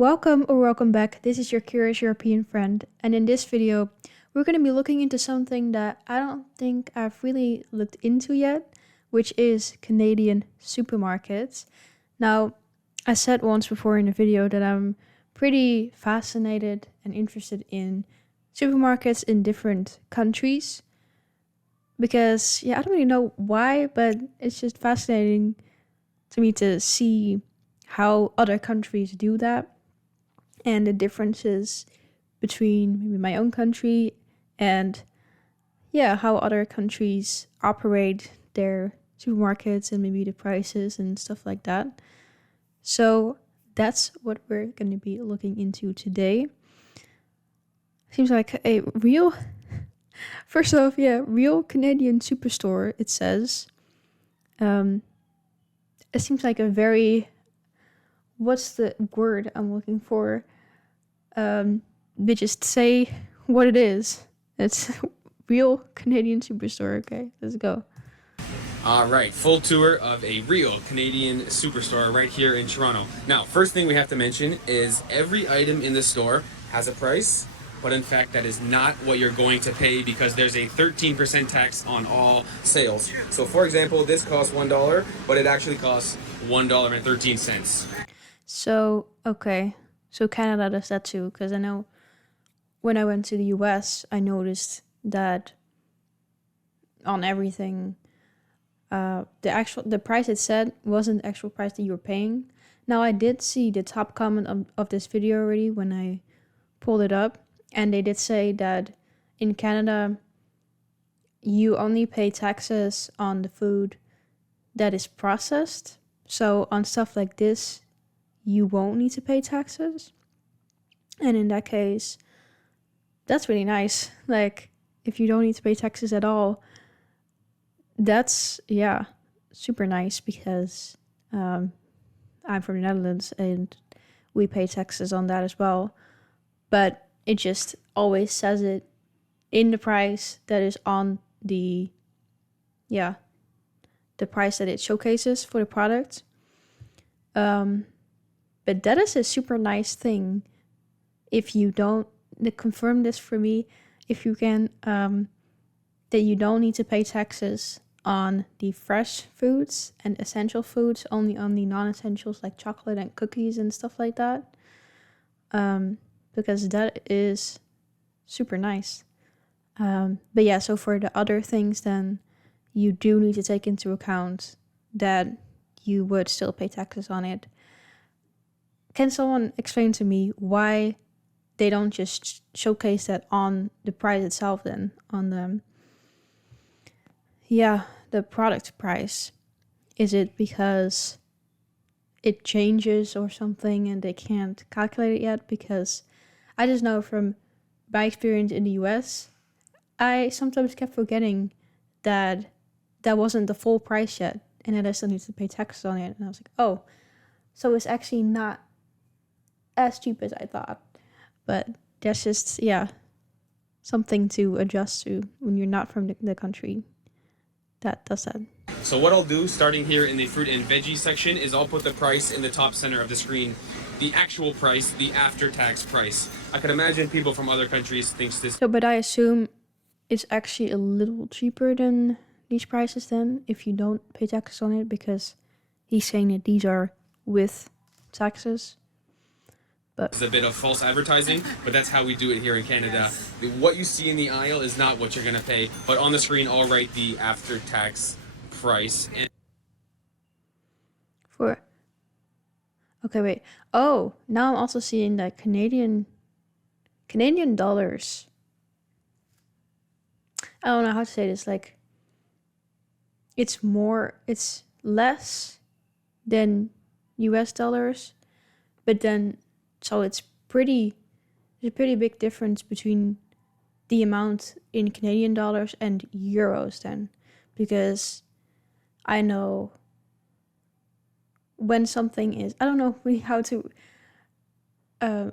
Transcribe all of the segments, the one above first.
Welcome or welcome back. This is your curious European friend, and in this video, we're going to be looking into something that I don't think I've really looked into yet, which is Canadian supermarkets. Now, I said once before in the video that I'm pretty fascinated and interested in supermarkets in different countries because, I don't really know why, but it's just fascinating to me to see how other countries do that and the differences between maybe my own country and how other countries operate their supermarkets and maybe the prices and stuff like that. So that's what we're going to be looking into today. Seems like a real, first off, real Canadian superstore, it says. It seems like a very, what's the word I'm looking for? They just say what it is. It's real Canadian superstore. Okay, let's go. All right, full tour of a real Canadian superstore right here in Toronto. Now, first thing we have to mention is every item in the store has a price, but in fact that is not what you're going to pay because there's a 13% tax on all sales. So for example, this costs $1, but it actually costs $1.13. So, okay. So Canada does that too, because I know when I went to the US, I noticed that on everything, the price it said wasn't the actual price that you were paying. Now, I did see the top comment of this video already when I pulled it up, and they did say that in Canada, you only pay taxes on the food that is processed. So on stuff like this, you won't need to pay taxes. And in that case, that's really nice. Like, if you don't need to pay taxes at all, that's, super nice because I'm from the Netherlands and we pay taxes on that as well. But it just always says it in the price that is on the price that it showcases for the product. But that is a super nice thing. If you don't confirm this for me, if you can, that you don't need to pay taxes on the fresh foods and essential foods, only on the non-essentials like chocolate and cookies and stuff like that. Because that is super nice. But so for the other things, then you do need to take into account that you would still pay taxes on it. Can someone explain to me why they don't just showcase that on the price itself then, on the product price? Is it because it changes or something and they can't calculate it yet? Because I just know from my experience in the US, I sometimes kept forgetting that wasn't the full price yet and that I still need to pay taxes on it. And I was like, oh, so it's actually not as cheap as I thought. But that's just, something to adjust to when you're not from the country that does that. So what I'll do, starting here in the fruit and veggie section, is I'll put the price in the top center of the screen. The actual price, the after-tax price. I could imagine people from other countries thinks this... So, but I assume it's actually a little cheaper than these prices then, if you don't pay taxes on it, because he's saying that these are with taxes. But it's a bit of false advertising, but that's how we do it here in Canada. What you see in the aisle is not what you're going to pay, but on the screen I'll write the after-tax price. Okay, wait. Oh, now I'm also seeing that Canadian dollars. I don't know how to say this. Like, it's less than US dollars, but then, so there's a pretty big difference between the amount in Canadian dollars and euros then, because I know when something is, I don't know really how to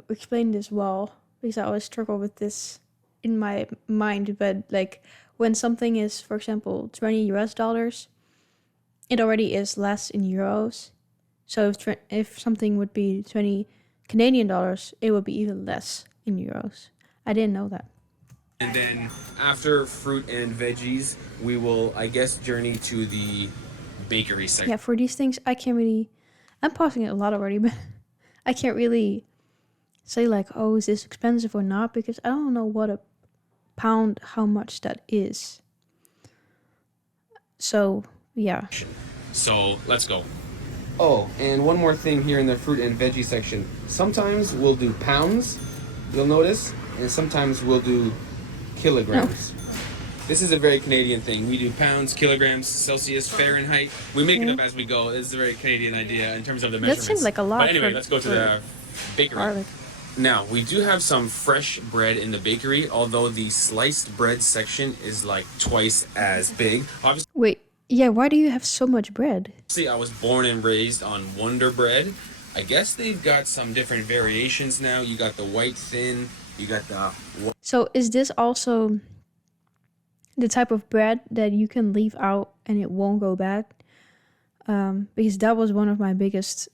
explain this well, because I always struggle with this in my mind, but like when something is, for example, 20 US dollars, it already is less in euros. So if something would be 20 Canadian dollars, it would be even less in euros. I didn't know that. And then after fruit and veggies, we will, I guess, journey to the bakery section. Yeah, for these things, I can't really. I'm pausing it a lot already, but I can't really say like, oh, is this expensive or not? Because I don't know what a pound, how much that is. So, yeah. So let's go. Oh, and one more thing here in the fruit and veggie section. Sometimes we'll do pounds, you'll notice, and sometimes we'll do kilograms. This is a very Canadian thing. We do pounds, kilograms, Celsius, Fahrenheit. We make it up as we go. This is a very Canadian idea in terms of the measurements. That seems like a lot. But anyway, let's go to the bakery. Garlic. Now, we do have some fresh bread in the bakery, although the sliced bread section is like twice as big. Obviously, Wait, yeah, why do you have so much bread? I was born and raised on Wonder Bread. I guess they've got some different variations now. You got the white thin, you got the... So is this also the type of bread that you can leave out and it won't go bad? Because that was one of my biggest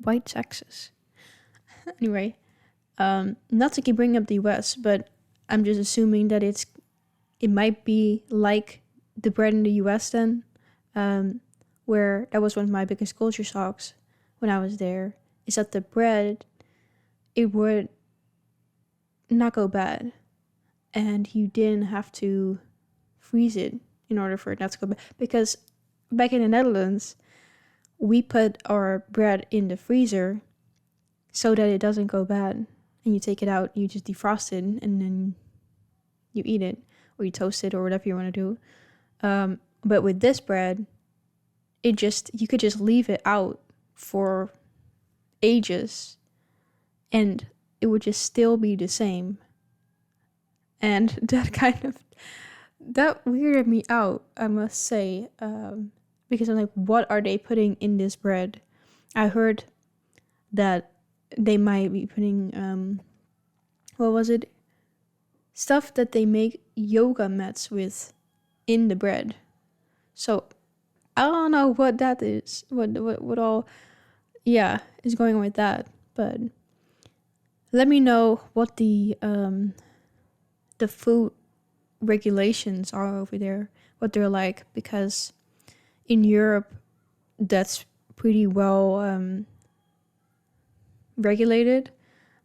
white taxes. Anyway, not to keep bringing up the US, but I'm just assuming that it might be like the bread in the US then, where that was one of my biggest culture shocks when I was there, is that the bread, it would not go bad, and you didn't have to freeze it in order for it not to go bad. Because back in the Netherlands, we put our bread in the freezer so that it doesn't go bad, and you take it out, you just defrost it, and then you eat it, or you toast it, or whatever you want to do. But with this bread, you could just leave it out for ages, and it would just still be the same. And that weirded me out, I must say, because I'm like, what are they putting in this bread? I heard that they might be putting, what was it? Stuff that they make yoga mats with in the bread. So I don't know what that is, what all, is going on with that. But let me know what the food regulations are over there, what they're like, because in Europe that's pretty well regulated.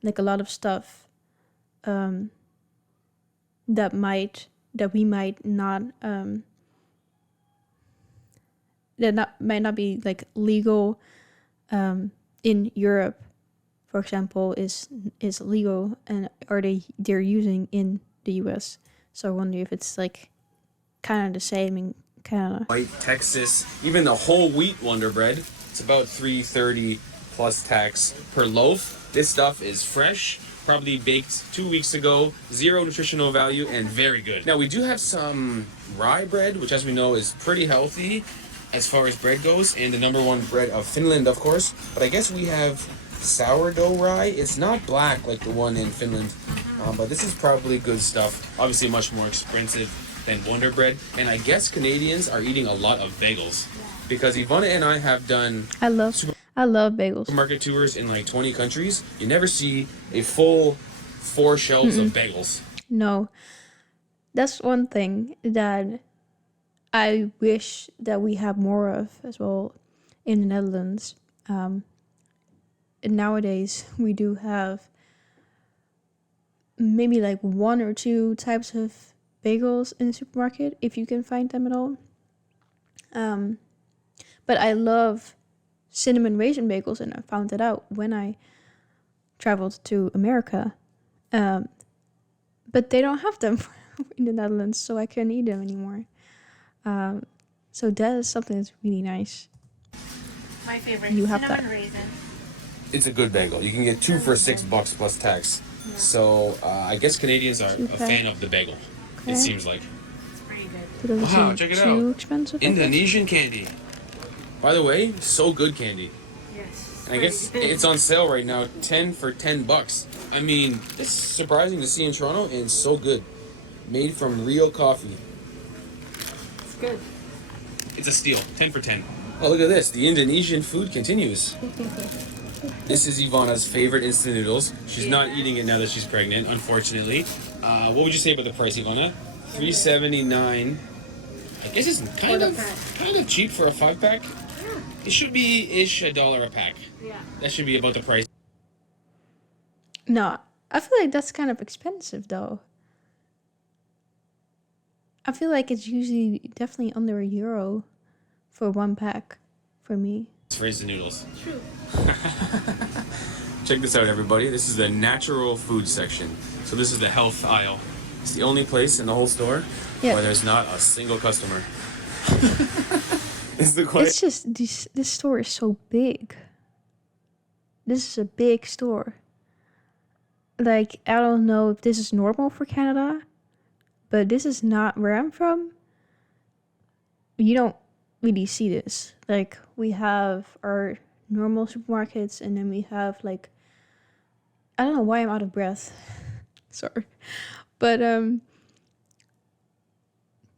Like a lot of stuff that we might not might not be like legal in Europe, for example, is legal, and they're using in the US. So I wonder if it's like kind of the same in Canada. White Texas, even the whole wheat Wonder Bread, it's about $3.30 plus tax per loaf. This stuff is fresh, probably baked 2 weeks ago, zero nutritional value, and very good. Now we do have some rye bread, which as we know is pretty healthy as far as bread goes, and the number one bread of Finland, of course. But I guess we have sourdough rye. It's not black like the one in Finland, but this is probably good stuff. Obviously much more expensive than Wonder Bread. And I guess Canadians are eating a lot of bagels, because Ivana and I have done I love bagels. Supermarket tours in like 20 countries. You never see a full 4 shelves of bagels. No, that's one thing that I wish that we have more of as well in the Netherlands. And nowadays we do have maybe like 1 or 2 types of bagels in the supermarket, if you can find them at all. But I love cinnamon raisin bagels, and I found it out when I traveled to America. But they don't have them in the Netherlands, so I couldn't eat them anymore. So that is something that's really nice. My favorite, You have cinnamon that. raisin. It's a good bagel. You can get 2 for $6 plus tax. Yeah. So I guess Canadians are a Okay. fan of the bagel. Okay. It seems like. It's pretty good. It doesn't Wow, seem check it too out. expensive. I guess. Indonesian candy. By the way, so good candy. Yes. And I guess it's on sale right now, 10 for $10. I mean, it's surprising to see in Toronto, and so good. Made from real coffee. It's good. It's a steal, 10 for 10. Oh, look at this. The Indonesian food continues. This is Ivana's favorite instant noodles. She's not eating it now that she's pregnant, unfortunately. What would you say about the price, Ivana? $3.79. I guess it's kind of cheap for a 5-pack. Yeah. It should be ish $1 a pack. Yeah. That should be about the price. No, I feel like that's kind of expensive though. I feel like it's usually definitely under €1 for 1 pack for me. It's for instant noodles. True. Check this out, everybody. This is the natural food section. So this is the health aisle. It's the only place in the whole store where there's not a single customer. It's just this store is so big. This is a big store. Like, I don't know if this is normal for Canada, but this is not where I'm from. You don't really see this. Like, we have our normal supermarkets, and then we have like, I don't know why I'm out of breath. Sorry. But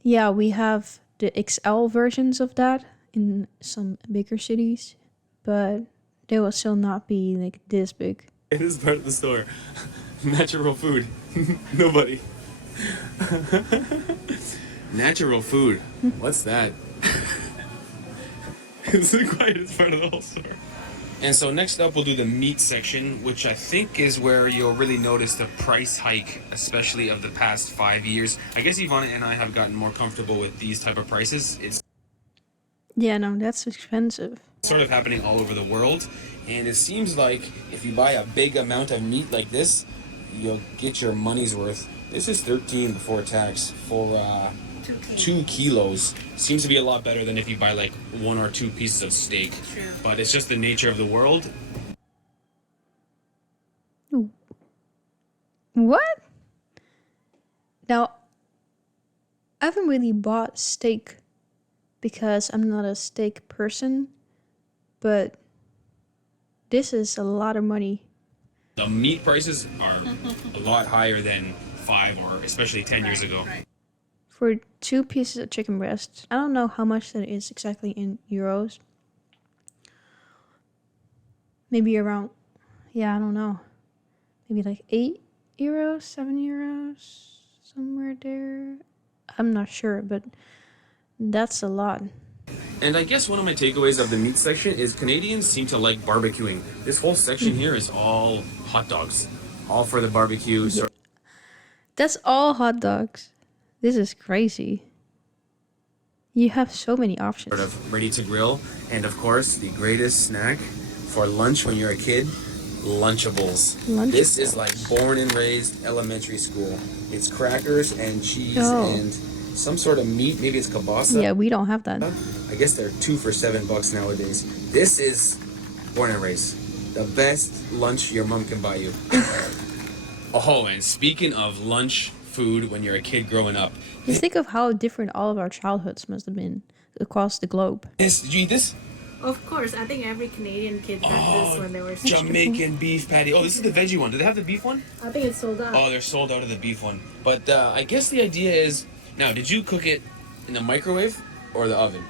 yeah, we have the XL versions of that in some bigger cities, but they will still not be like this big. It is part of the store. Natural food. Nobody. Natural food. What's that? It's the quietest part of the whole store. And so next up we'll do the meat section, which I think is where you'll really notice the price hike, especially of the past 5 years. I guess Ivana and I have gotten more comfortable with these type of prices. It's No, that's expensive. sort of happening all over the world, and it seems like if you buy a big amount of meat like this, you'll get your money's worth. This is $13 before tax for 2 kilos. Seems to be a lot better than if you buy like 1 or 2 pieces of steak. True. But it's just the nature of the world. What? Now, I haven't really bought steak because I'm not a steak person, but this is a lot of money. The meat prices are a lot higher than 5 or especially 10 years ago. Right. For 2 pieces of chicken breast, I don't know how much that is exactly in euros. Maybe around, I don't know. Maybe like €8, €7, somewhere there. I'm not sure, but that's a lot. And I guess one of my takeaways of the meat section is Canadians seem to like barbecuing. This whole section here is all hot dogs. All for the barbecue. Yeah. That's all hot dogs. This is crazy. You have so many options. Sort of ready to grill. And of course, the greatest snack for lunch when you're a kid, Lunchables. This is like born and raised elementary school. It's crackers and cheese and some sort of meat. Maybe it's kielbasa. Yeah, we don't have that. I guess they're 2 for $7 nowadays. This is born and raised. The best lunch your mom can buy you. Oh, and speaking of lunch food when you're a kid growing up. Just think of how different all of our childhoods must have been across the globe. Did you eat this? Of course, I think every Canadian kid had this when they were Jamaican beef patty. Oh, this is the veggie one. Do they have the beef one? I think it's sold out. Oh, they're sold out of the beef one. But I guess the idea is, now, did you cook it in the microwave or the oven?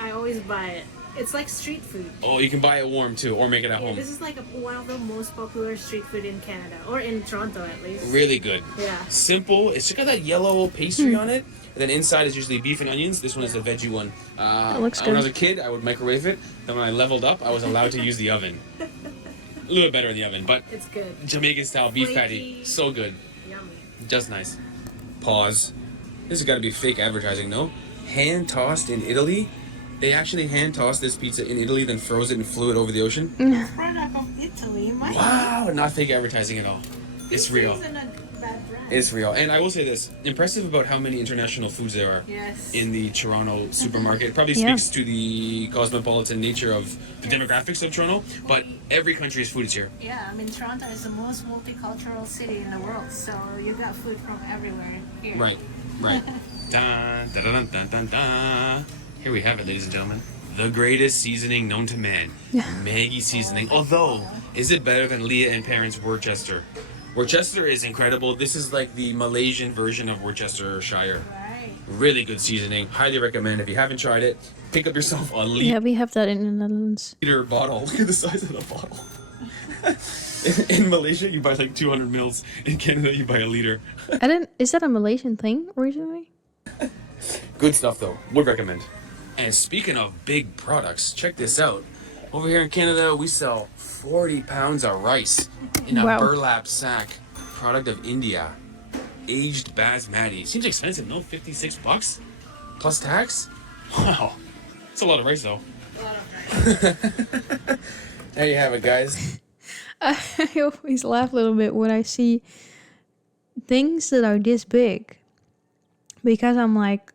I always buy it. It's like street food. Oh, you can buy it warm too, or make it at home. This is like one of the most popular street food in Canada, or in Toronto at least. Really good. Yeah. Simple. It's got that yellow pastry on it. And then inside is usually beef and onions. This one is the veggie one. That looks good. When I was a kid, I would microwave it. Then when I leveled up, I was allowed to use the oven. A little bit better in the oven, but It's good. Jamaican style beef patty, Flaky. so good. Yummy. Just nice. Pause. This has got to be fake advertising, no? Hand tossed in Italy. They actually hand tossed this pizza in Italy, then froze it and flew it over the ocean. Product of Italy. Wow, not fake advertising at all. It's real. Isn't a bad brand. It's real. And I will say this, impressive about how many international foods there are Yes. in the Toronto supermarket. It probably speaks to the cosmopolitan nature of the demographics of Toronto, but every country's food is here. Yeah, I mean Toronto is the most multicultural city in the world, so you got food from everywhere here. Right. Dun, dun, dun, dun, dun, dun. Here we have it, ladies and gentlemen. The greatest seasoning known to man. Maggie seasoning. Although, is it better than Leah and Parents Worcester? Worcester is incredible. This is like the Malaysian version of Worcestershire. Right. Really good seasoning. Highly recommend. If you haven't tried it, pick up yourself a liter Yeah, we have that in the Netherlands. bottle. Look at the size of the bottle. In Malaysia, you buy like 200 mils. In Canada, you buy a liter. Is that a Malaysian thing originally? Good stuff though. Would recommend. And speaking of big products, check this out. Over here in Canada, we sell 40 pounds of rice in a Wow. burlap sack. Product of India. Aged basmati. Seems expensive, no? $56 plus tax? Wow. It's a lot of rice though. A lot of rice. There you have it, guys. I always laugh a little bit when I see things that are this big. Because I'm like,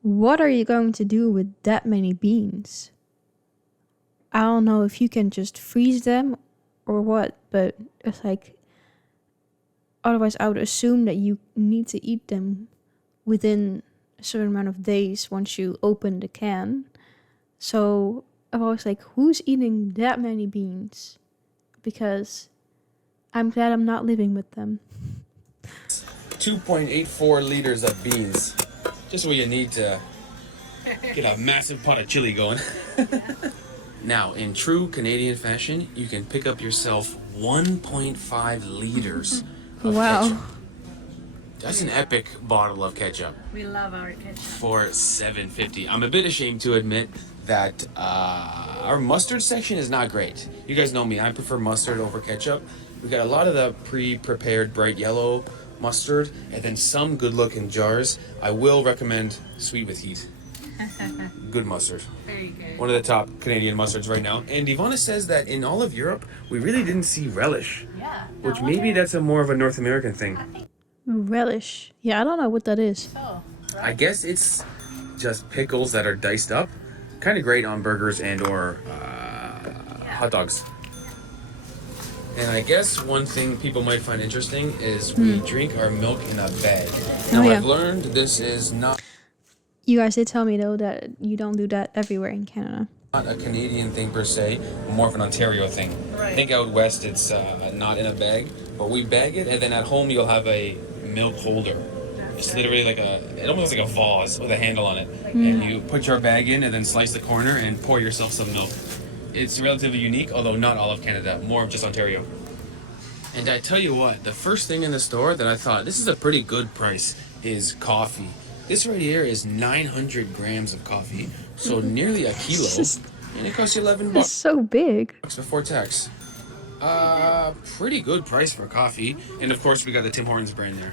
what are you going to do with that many beans? I don't know if you can just freeze them or what, but it's like, otherwise I would assume that you need to eat them within a certain amount of days once you open the can. So I'm always like, who's eating that many beans? Because I'm glad I'm not living with them. 2.84 liters of beans. Just what you need to get a massive pot of chili going. Now, in true Canadian fashion, you can pick up yourself 1.5 liters of Wow. ketchup. That's an epic bottle of ketchup We love our ketchup. for $7.50. I'm a bit ashamed to admit that our mustard section is not great. You guys know me, I prefer mustard over ketchup. We got a lot of the pre-prepared bright yellow mustard and then some good-looking jars. I will recommend Sweet with Heat. Good mustard. Very good. One of the top Canadian mustards right now. And Ivana says that in all of Europe, we really didn't see relish. Yeah. Which maybe that's a more of a North American thing. Relish. Yeah, I don't know what that is. So, I guess it's just pickles that are diced up. Kind of great on burgers and or hot dogs. And I guess one thing people might find interesting is we drink our milk in a bag. Now yeah. I've learned this is not You guys did tell me though that you don't do that everywhere in Canada. a Canadian thing per se, more of an Ontario thing. I Right. think out west it's not in a bag, but we bag it, and then at home you'll have a milk holder. It's literally like it almost like a vase with a handle on it. And you put your bag in and then slice the corner and pour yourself some milk. It's relatively unique, although not all of Canada, more of just Ontario. And I tell you what, the first thing in the store that I thought, this is a pretty good price, is coffee. This right here is 900 grams of coffee, so nearly a kilo, and it costs you $11 It's so big. before tax. Pretty good price for coffee, and of course we got the Tim Hortons brand there.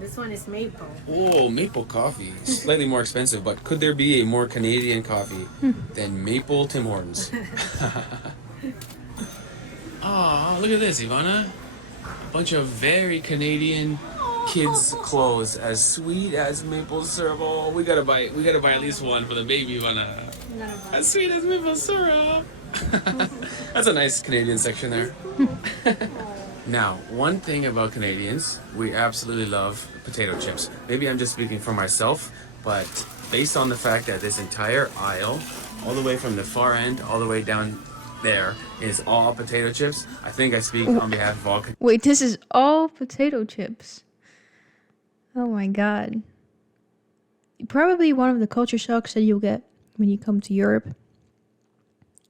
this one is maple. Oh, maple coffee, slightly more expensive, but could there be a more Canadian coffee than maple Tim Hortons? Aw, look at this, Ivana. A bunch of very Canadian kids' clothes, as sweet as maple syrup. Oh, we gotta buy at least one for the baby, Ivana. As sweet as maple syrup. That's a nice Canadian section there. Now, one thing about Canadians, we absolutely love potato chips. Maybe I'm just speaking for myself, but based on the fact that this entire aisle, all the way from the far end, all the way down there, is all potato chips, I think I speak on behalf of all Wait, this is all potato chips. Oh my god. Probably one of the culture shocks that you'll get when you come to Europe.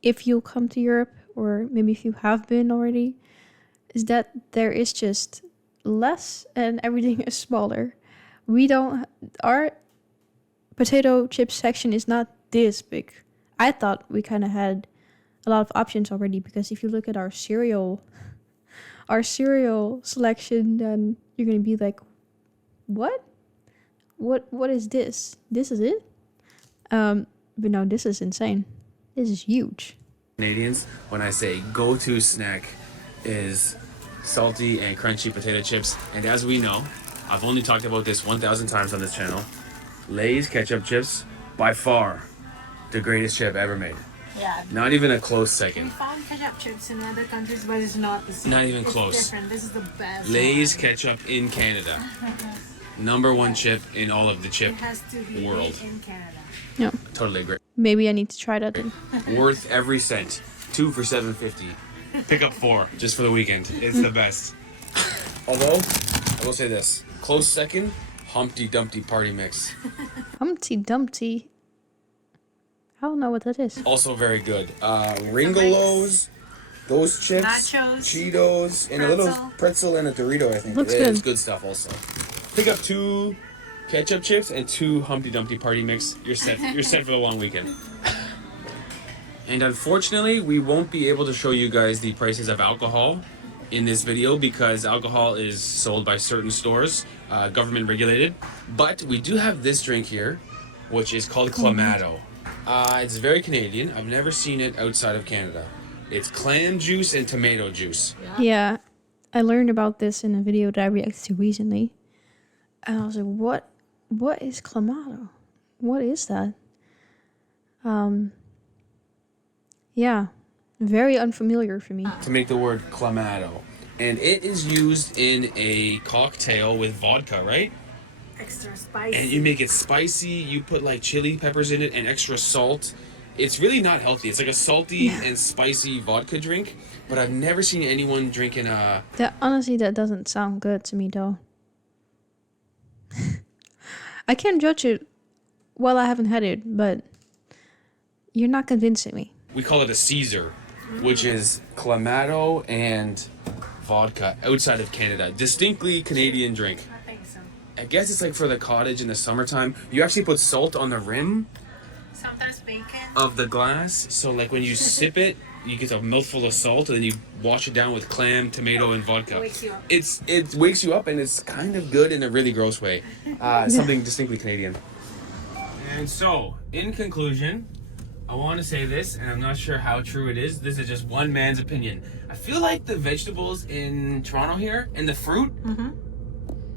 If you'll come to Europe, or maybe if you have been already, is that there is just less and everything is smaller. Our potato chip section is not this big. I thought we kind of had a lot of options already, because if you look at our cereal selection, then you're gonna be like, what is this? This is it? But no, this is insane. This is huge. Canadians when I say go-to snack is salty and crunchy potato chips. And as we know, I've only talked about this 1,000 times on this channel, Lay's ketchup chips, by far the greatest chip ever made. Yeah. Not even a close We second. found ketchup chips in other countries, but it's not the same. Not even It's close. different. This is the best. Lay's one. ketchup in Canada. Number one chip in all of the chip It has to be world. made in Canada. No, Totally agree. maybe I need to try that then. Worth every cent. 2 for $7.50. Pick up 4 just for the weekend. It's the best. Although, I will say this. Close second, Humpty Dumpty Party Mix. Humpty Dumpty. I don't know what that is. Also very good. Ringolos. those chips, Nachos, Cheetos, and a little pretzel and a Dorito, I think. Looks It's good. good stuff also. Pick up 2 ketchup chips and 2 Humpty Dumpty party mix. You're set. You're set for the long weekend. And unfortunately, we won't be able to show you guys the prices of alcohol in this video because alcohol is sold by certain stores, government regulated. But we do have this drink here, which is called Clamato. It's very Canadian. I've never seen it outside of Canada. It's clam juice and tomato juice. Yeah, I learned about this in a video that I reacted to recently. And I was like, what is Clamato? What is that? Yeah, very unfamiliar for me. To make the word Clamato. And it is used in a cocktail with vodka, right? extra spicy. And you make it spicy. You put like chili peppers in it and extra salt. It's really not healthy. It's like a salty and spicy vodka drink. But I've never seen anyone drinking a... That doesn't sound good to me though. I can't judge it while I haven't had it, but you're not convincing me. We call it a Caesar, which is Clamato and vodka outside of Canada. Distinctly Canadian drink. I think so. I guess it's like for the cottage in the summertime. You actually put salt on the rim Sometimes bacon. of the glass. So like when you sip it, you get a mouthful of salt and then you wash it down with clam, tomato, and vodka. Wakes you up. It wakes you up and it's kind of good in a really gross way. Something distinctly Canadian. And so, in conclusion, I want to say this, and I'm not sure how true it is. This is just one man's opinion. I feel like the vegetables in Toronto here and the fruit,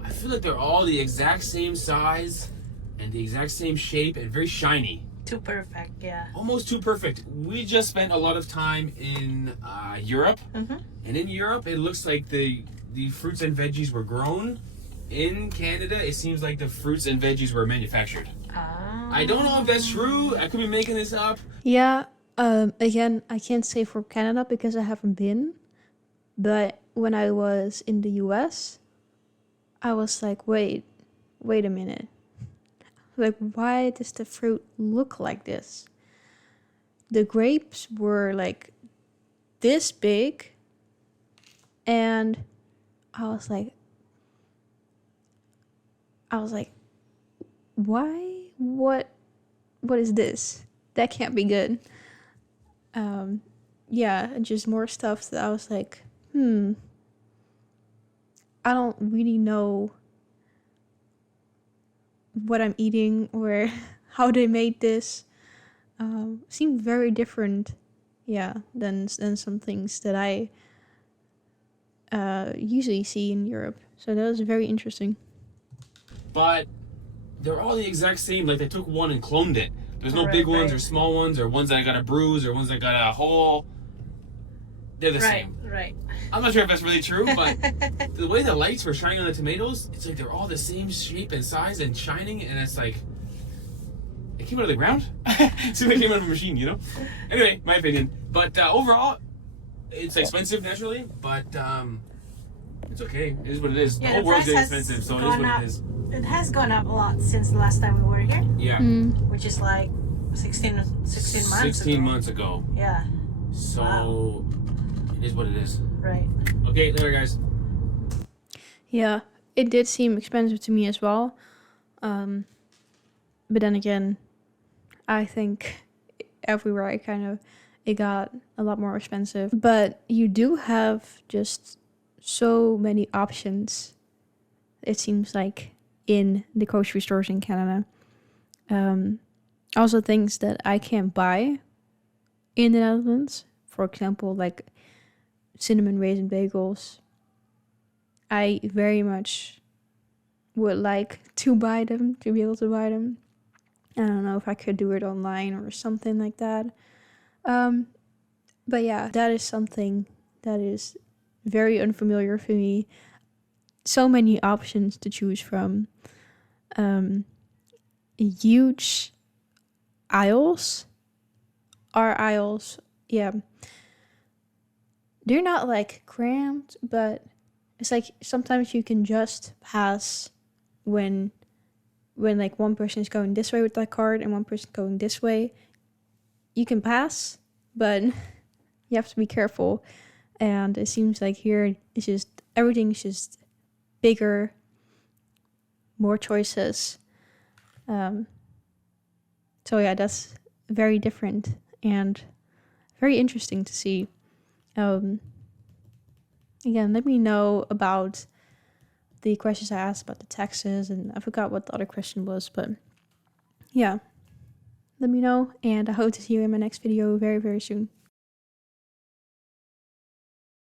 I feel like they're all the exact same size and the exact same shape and very shiny. Too perfect, yeah. Almost too perfect. We just spent a lot of time in Europe, and in Europe it looks like the fruits and veggies were grown. In Canada, it seems like the fruits and veggies were manufactured. I don't know if that's true. I could be making this up. Yeah, again, I can't say for Canada because I haven't been. But when I was in the US, I was like, wait a minute. Like, why does the fruit look like this? The grapes were like this big, and I was like, why? What is this? That can't be good. Yeah, just more stuff that I was like, I don't really know what I'm eating or how they made this. Seemed very different, than some things that I usually see in Europe. So that was very interesting. But they're all the exact same. Like they took one and cloned it. There's no big ones or small ones or ones that got a bruise or ones that got a hole. They're the same. Right. I'm not sure if that's really true, but the way the lights were shining on the tomatoes, it's like they're all the same shape and size and shining, and it's like it came out of the ground. Seems like it came out of a machine, you know? Anyway, my opinion. But overall, it's expensive naturally, but it's okay. It is what it is. Yeah, the whole the world's price has expensive, so it is gone what up. it is. It has gone up a lot since the last time we were here, Yeah. which is like 16 months 16 ago. months ago. Yeah, So it is what it is. right. Okay, later guys. Yeah, it did seem expensive to me as well. But then again, I think everywhere it got a lot more expensive. But you do have just so many options, it seems like, in the grocery stores in Canada. Also things that I can't buy in the Netherlands. For example, like cinnamon raisin bagels. I very much would like to buy them, to be able to buy them. I don't know if I could do it online or something like that. But yeah, that is something that is very unfamiliar for me. So many options to choose from. Huge aisles. Our aisles, yeah. They're not like cramped, but it's like sometimes you can just pass when like one person is going this way with that cart and one person going this way. You can pass, but you have to be careful. And it seems like here it's just everything's just bigger, more choices. So yeah, that's very different and very interesting to see. Again, let me know about the questions I asked about the taxes, and I forgot what the other question was, but yeah, let me know, and I hope to see you in my next video very, very soon.